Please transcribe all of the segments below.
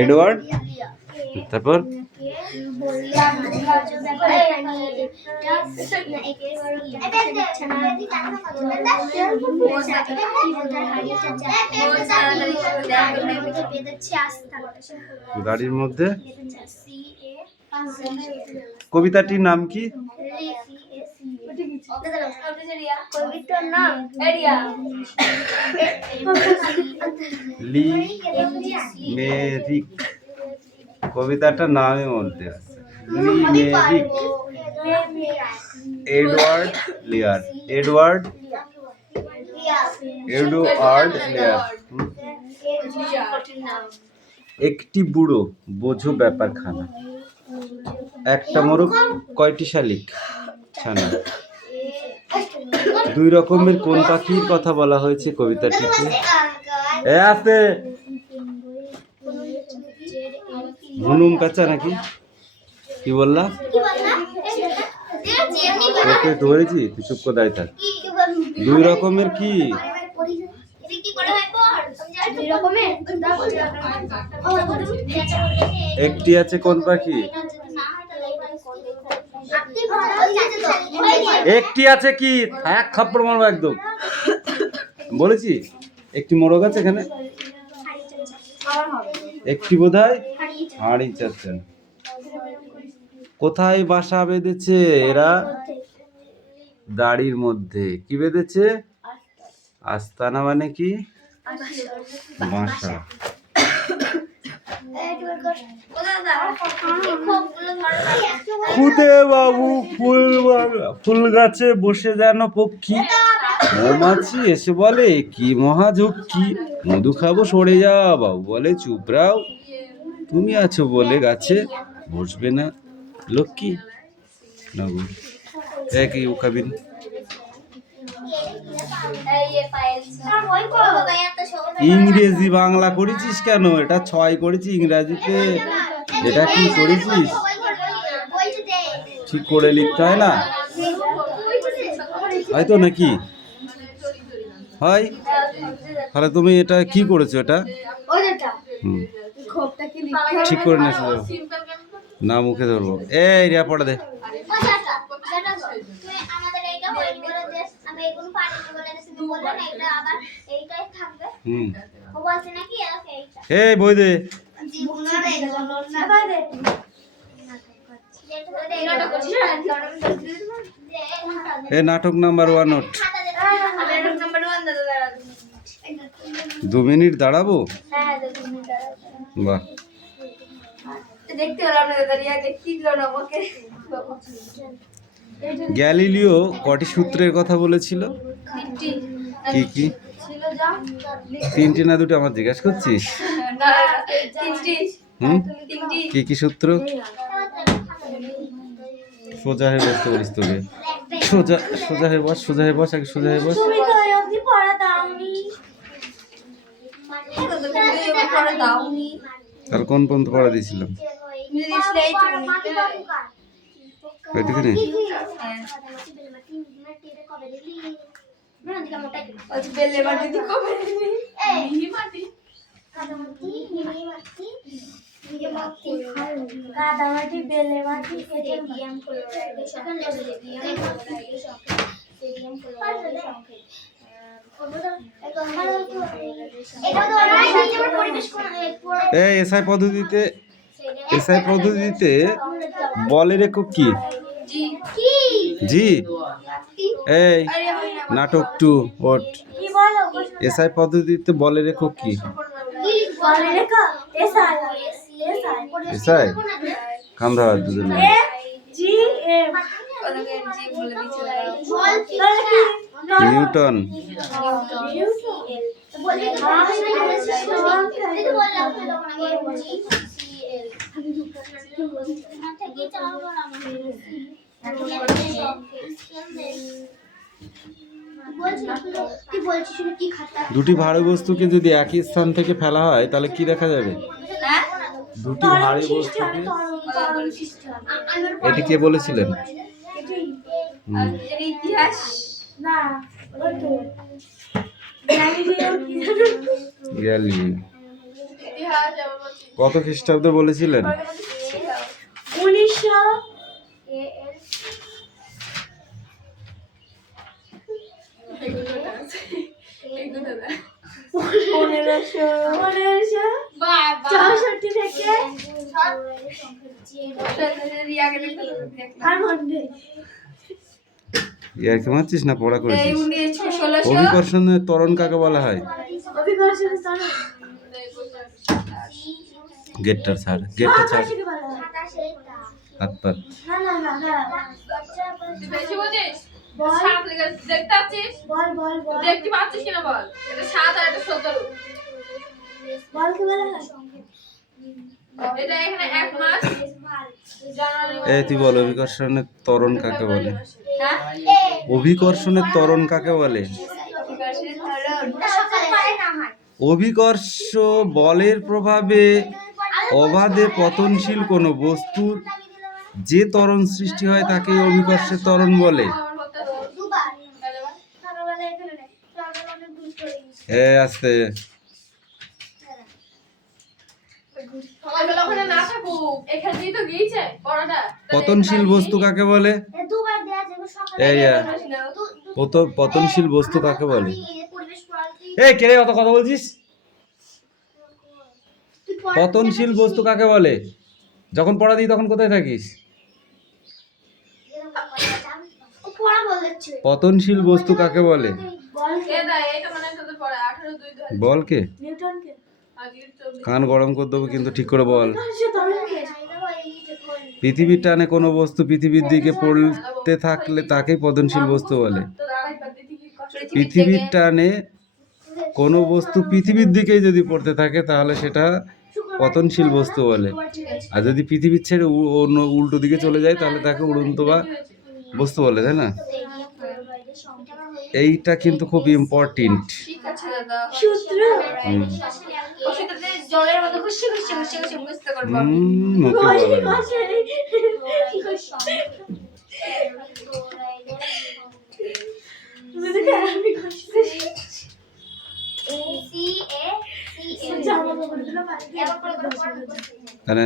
Edward, তারপর গাড়ির মধ্যে। কবিতাটির নাম কি? লিমেরিক। কবিতাটার নামে মধ্যে আছে লিমেরিক। এডওয়ার্ড লিয়ার। এডওয়ার্ড লিয়ার। একটি বুড়ো বোঝো ব্যাপারখানা, একটা মোরগ কয়টি শালিক ছানা। দুই রকমের কোন পাখির কথা বলা হয়েছে কবিতাটিতে? আছে হুনুম পেঁচা নাকি কি বললা? ধরেছি, তুই চুপ করে দাঁড়িয়ে থাক। দুই রকমের কি? একটি আছে কোন পাখি? একটি আছে কি? এক থাপ্পড় মারবো একদম। বলেছি একটি মোরগ আছে এখানে। একটি বোধহয় হাঁড়ি চাচ্ছেন। কোথায় বাসা বেঁধেছে এরা? দাড়ির মধ্যে। কি বেঁধেছে? আস্তানা মানে কি? বাসা। খুদে বাবু ফুল গাছে বসে যেন পক্ষী, মৌমাছি এসে বলে কি মহাঝক্কি, মধু খাবো সরে যা, বাবু বলে চুপ রাও, তুমি আছো বলে গাছে বসবে না লক্ষ্মী। নগর একই উকাবিন। ইংরেজি বাংলা করেছিস কেন? এটা 6 করেছি ইংরেজিতে। এটা কি করেছিস? ঠিক করে লিখতে হয় না? হয়তো নাকি হয়। তাহলে তুমি এটা কি করেছো? এটা ঠিক করে নিয়েছো না? মুখে ধরবো। এই রিয়া পড়া দে। এই বই দে। এ নাটক নাম্বার 1 নোট। 2 মিনিট দাঁড়াবো? বাহ। গ্যালিলিও কটি সূত্রের কথা বলেছিল? কি কি? 3টি না 2টি? আমার জিজ্ঞাসা করছিস? কি কি সূত্র? সোজা হয়ে বসতে বলিস তোকে। সোজা হয়ে বস, সোজা হয়ে বস, আগে সোজা হয়ে বস। তার কোন পর্যন্ত পড়া দিয়েছিলাম? এসআই পদ্ধতিতে বলের একক কি? জি। এই নাটক 2 ওট। এসআই পদ্ধতিতে বলের একক কি? এসআই কান ধরা দুজনে। নিউটন। দুটি ভারী বস্তুকে যদি একই স্থান থেকে ফেলা হয় তাহলে কি দেখা যাবে? দুটি ভারী বস্তুকে। এটি কে বলেছিলেন? না ওই তো গ্যালিলিও কি জানো গ্যালিলিও ইতিহাস আবার বলছি কত খ্রিস্টাব্দে বলেছিলেন? 1900 1564 থেকে আর মধ্যে ইয়ার কি মারছিস না পড়া করেছিস? অভিকর্ষণের ত্বরণ কাকে বলা হয়? অভিকর্ষণ স্থান গেটটা ছাড়, গেটটা ছাড়, হাত পাত। না না না না বেশি বুঝিস বল। সাত লেগে দেখতে পাচ্ছিস বল বল বল দেখতে পাচ্ছিস কিনা বল এটা 7 আর এটা 17 বল কি বলা হয় এটা এখানে 1 মাস জানুয়ারি এই তুই বল অভিকর্ষণের ত্বরণ কাকে বলে? হ্যাঁ অভিকর্ষণের ত্বরণ কাকে বলে? অভিকর্ষ বলের প্রভাবে অবাধে পতনশীল কোনো বস্তুর যে ত্বরণ সৃষ্টি হয় তাকে অভিকর্ষের ত্বরণ বলে। আস্তে সকালবেলা ওখানে না থাকুক এখানেই তো গিয়েছে পড়াটা পতনশীল বস্তু কাকে বলে? এই পতনশীল বস্তু কাকে বলে? এই কে রে অত কথা বলছিস? পতনশীল বস্তু কাকে বলে? যখন পড়া দিই তখন কোথায় থাকিস? পতনশীল বস্তু কাকে বলে? এটা এটা মানে তোদের পড়া 18 2 2000 বল কে? নিউটনকে আগে 24 কান গরম করে দেবো কিন্তু ঠিক করে বল। সে তরলকে পৃথিবীর টানে কোনো বস্তু পৃথিবীর দিকে পড়তে থাকলে তাকেই পতনশীল বস্তু বলে। তো আড়াই পাতি কি কষ্ট পৃথিবীর টানে কোনো বস্তু পৃথিবীর দিকেই যদি পড়তে থাকে তাহলে সেটা পতনশীল বস্তু বলে। আর যদি পৃথিবীর ছেড়ে অন্য উল্টো দিকে চলে যায় তাহলে তাকে উড়ন্ত বা বস্তু বলে, তাই না? এইটা কিন্তু খুব ইম্পর্টেন্ট। ঠিক আছে দাদা সূত্র ওষুধে জলের মতো খুশি খুশি খুশি খুশি বুঝতে পারবো মুখে বলা যায়। তুমি দেখে আমি খুশি জামা কাপড় দিলে তাহলে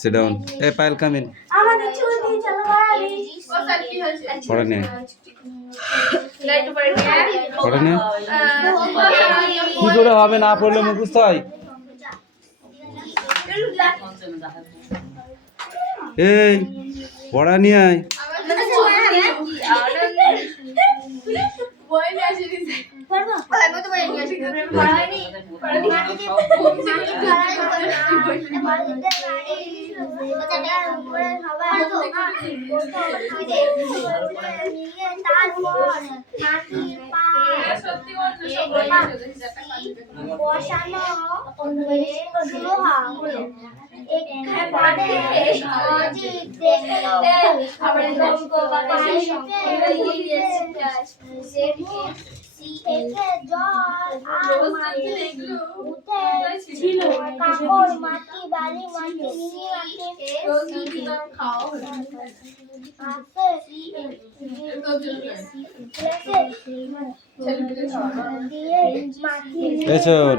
sit down. এই পায়েল কাম ইন। আমাদের ছুটি চলো বাড়ি ও স্যার কি হয়েছে পড়া নিয়ে লাইট উপরে নিয়ে পড়া নিয়ে কি করে হবে, না পড়লে মুখস্থ হয়? এই পড়া নিয়ে আয়। বই নিয়ে আসি দিছে পারবা আমি তো বই নিয়ে আসি সত্যি বলছো সব বই নিয়ে বসানো শুরু হয় এখানে অজিত দেখে আবার লোক বাতাসে থেকে জল আর মাটি উঠে ছিল কাপড় মাটি বালি মাটি মিনি মাটি রোজ দিন খাওয়া হলো আছে দিয়ে মাটি এই শোন,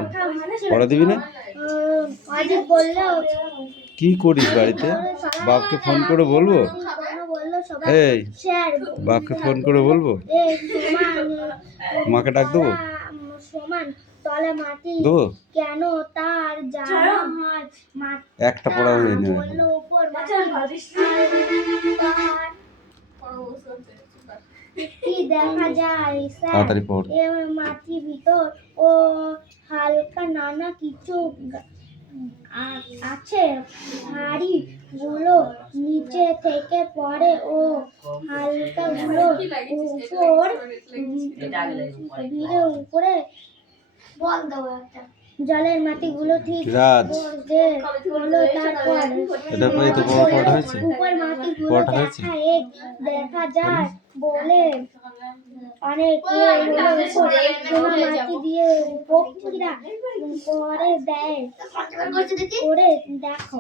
পড়া দিবি না? অজিত বললো কি করিস বাড়িতে? বাপকে ফোন করে বলবো? বললো সবাই এই স্যার বাপকে ফোন করে বলবো? এই সমান মাকে ডাক দেবো? সমান তলে মাটি দেবো? কেন তার জানা হয় মাটি একটা পড়া হয়ে নেবে। বললো উপর কি দেখা যায় স্যার তাড়াতাড়ি পড়। এ মাটির ভিতর ও হালকা নানা কিছু আছে হাড়ি গুলো নিচে থেকে পড়ে ও হালকা গুলো উপর ভিড়ে উপরে বল দাও একটা জলের মাটিগুলো ঠিক রাজ হলো তারপর এটা এই তো বড় পড়া হয়েছে। উপর মাটিগুলো পড়াটা হয়েছে? দেখা যায় বলে অনেক মাটি দিয়ে পক্ষীরা করে দেয় করে দেখো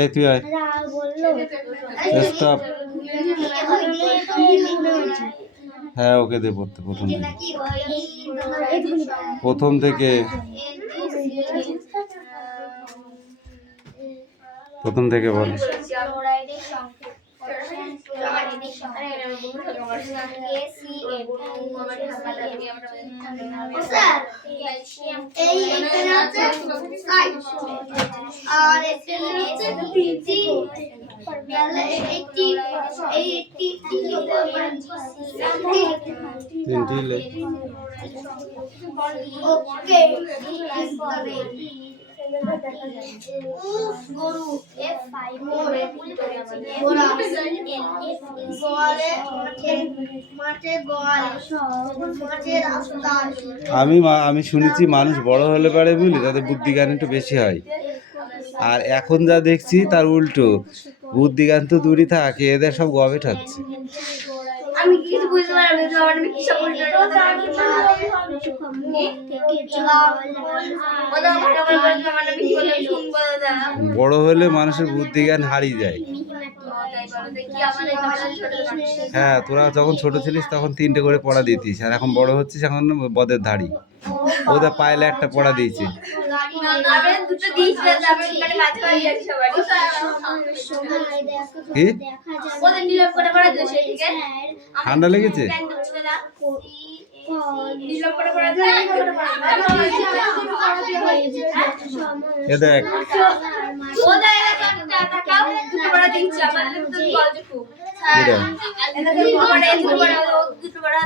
এই তুই আয় রা বললো স্টপ হ্যাঁ ওকে দে পড়তে প্রথম থেকে প্রথম থেকে বল তিনটি লে গরু আমি শুনেছি মানুষ বড় হলে পারে বুঝলি তাদের বুদ্ধি জ্ঞান একটু বেশি হয়, আর এখন যা দেখছি তার উল্টো, বুদ্ধি জ্ঞান তো দূরই থাকে, এদের সব গবে ঠাচ্ছে। আমি কিছু বুঝতে পারলাম না, আমি কি সব বড় হলে মানুষের বুদ্ধি জ্ঞান হারিয়ে যায়। হ্যাঁ তোরা যখন ছোট ছিলিস তখন 3টে করে পড়া দিতিস, আর এখন বড় হচ্ছিস এখন বদের ধাড়ি। ওদের পাইলে একটা পড়া দিয়েছে। কি ঠান্ডা লেগেছে? এ দেখ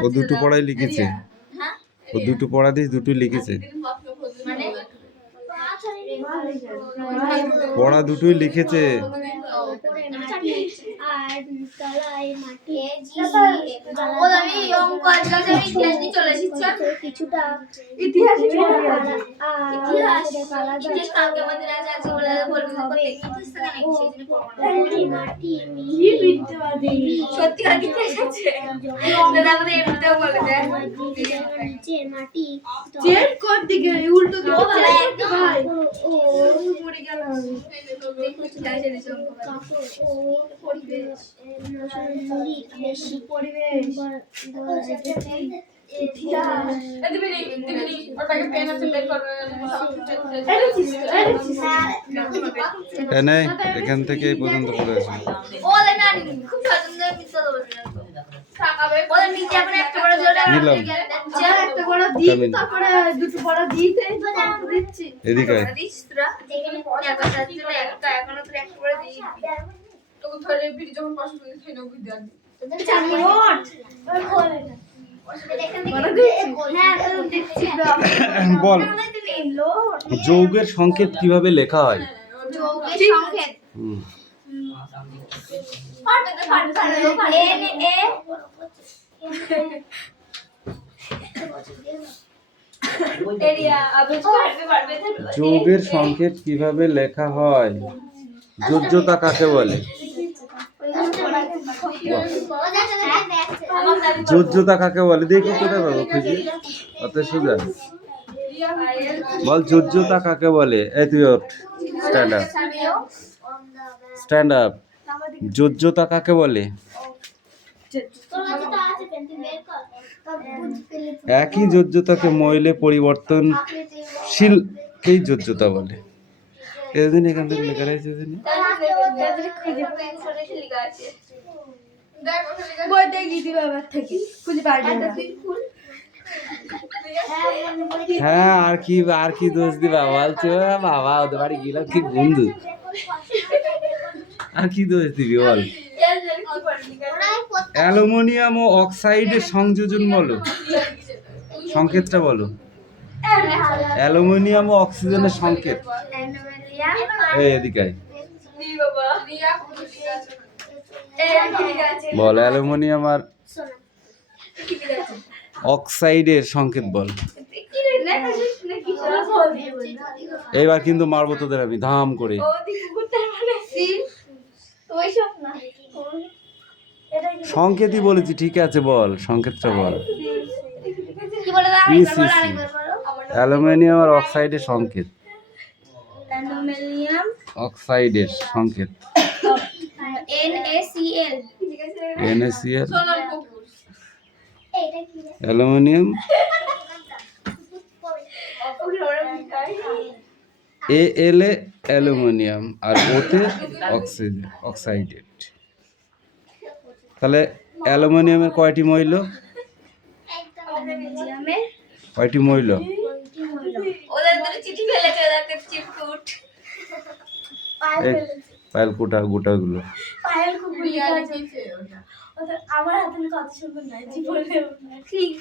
ও দুটো পড়াই লিখেছে, ও দুটো পড়া দিস, দুটোই লিখেছে, পড়া দুটোই লিখেছে। এখান থেকে এই পর্যন্ত পড়ে আছে। এদিকে বল, যৌগের সংকেত কিভাবে লেখা হয়? যৌগের সংকেত কিভাবে লেখা হয়? যোজ্যতা কাকে বলে? যোজ্যতা কাকে বলে? দেখি কোথায় পাবো খুঁজে, অত সোজা বল, যোজ্যতা কাকে বলে? এই তুই ওঠ, স্ট্যান্ড আপ, স্ট্যান্ড আপ। যোজ্যতা কাকে বলে? একই যোজ্যতাকে মৌলে পরিবর্তনশীলকেই যোজ্যতা বলে। এদিন এখান থেকে লেখা রয়েছে হ্যাঁ, আর কি দোষ দিবা বলছো বাবা, ওদের বাড়ি গেলাম কি বন্ধু, আর কি দোষ দিবি বল? অ্যালুমিনিয়াম ও অক্সাইডের সংযোজন বলো, সংকেতটা বলো। অ্যালুমিনিয়াম ও অক্সিজেনের সংকেত। এই এদিকে বল, অ্যালুমিনিয়াম আর অক্সাইডের সংকেত বল। এইবার কিন্তু মারবো তোদের আমি ধাম করে। সংকেতই বলেছি, ঠিক আছে বল, সংকেতটা বল। কি বলে দাও? PCC, অ্যালুমিনিয়াম আর অক্সাইডের সংকেত, অ্যালুমিনিয়াম অক্সাইডের সংকেত NaCl NaCl, সোনার পুকুর। এইটা কি রে? অ্যালুমিনিয়াম, Al এ অ্যালুমিনিয়াম আর ওতে অক্সাইডেড। তাহলে অ্যালুমিনিয়ামের কয়টি মৌল? অ্যালুমিনিয়ামের কয়টি মৌল? কোনটি মৌল? ওদের দুটো চিঠি ফেলেছে, ওদেরকে চিরকুট। এই পায়েল গোটাগুলো। পায়েল খুব লিখা আছে ওটা। আমার হাতে কত সুন্দর নাই জীবনে ঠিক